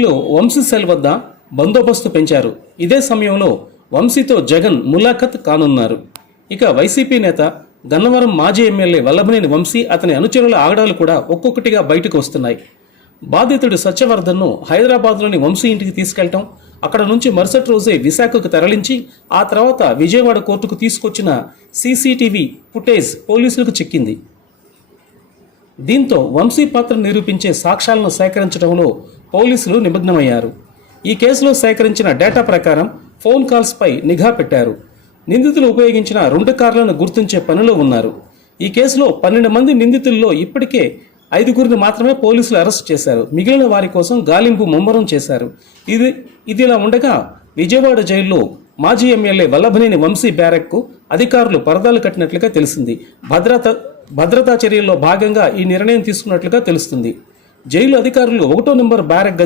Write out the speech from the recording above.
జైల్లో వంశీ సెల్ వద్ద బందోబస్తు పెంచారు. ఇదే సమయంలో వంశీతో జగన్ ములాఖత్ కానున్నారు. ఇక వైసీపీ నేత గన్నవరం మాజీ ఎమ్మెల్యే వల్లభనేని వంశీ, అతని అనుచరుల ఆగడాలు కూడా ఒక్కొక్కటిగా బయటకు వస్తున్నాయి. బాధితుడు సత్యవర్ధన్ను హైదరాబాద్లోని వంశీ ఇంటికి తీసుకెళ్లటం, అక్కడ నుంచి మరుసటి రోజే విశాఖకు తరలించి ఆ తర్వాత విజయవాడ కోర్టుకు తీసుకొచ్చిన సీసీటీవీ ఫుటేజ్ పోలీసులకు చిక్కింది. దీంతో వంశీ పాత్ర నిరూపించే సాక్ష్యాలను సేకరించడంలో పోలీసులు నిమగ్నమయ్యారు. ఈ కేసులో సేకరించిన డేటా ప్రకారం ఫోన్ కాల్స్పై నిఘా పెట్టారు. నిందితులు ఉపయోగించిన 2 కార్లను గుర్తించే పనిలో ఉన్నారు. ఈ కేసులో 12 మంది నిందితుల్లో ఇప్పటికే 5గురిని మాత్రమే పోలీసులు అరెస్ట్ చేశారు. మిగిలిన వారి కోసం గాలింపు ముమ్మరం చేశారు. ఇదిలా ఉండగా విజయవాడ జైల్లో మాజీ ఎమ్మెల్యే వల్లభనేని వంశీ బ్యారెక్కు అధికారులు పరదాలు కట్టినట్లుగా తెలిసింది. భద్రతా చర్యల్లో భాగంగా ఈ నిర్ణయం తీసుకున్నట్లుగా తెలుస్తుంది. జైలు అధికారులు 1వ నెంబర్ బ్యారెక్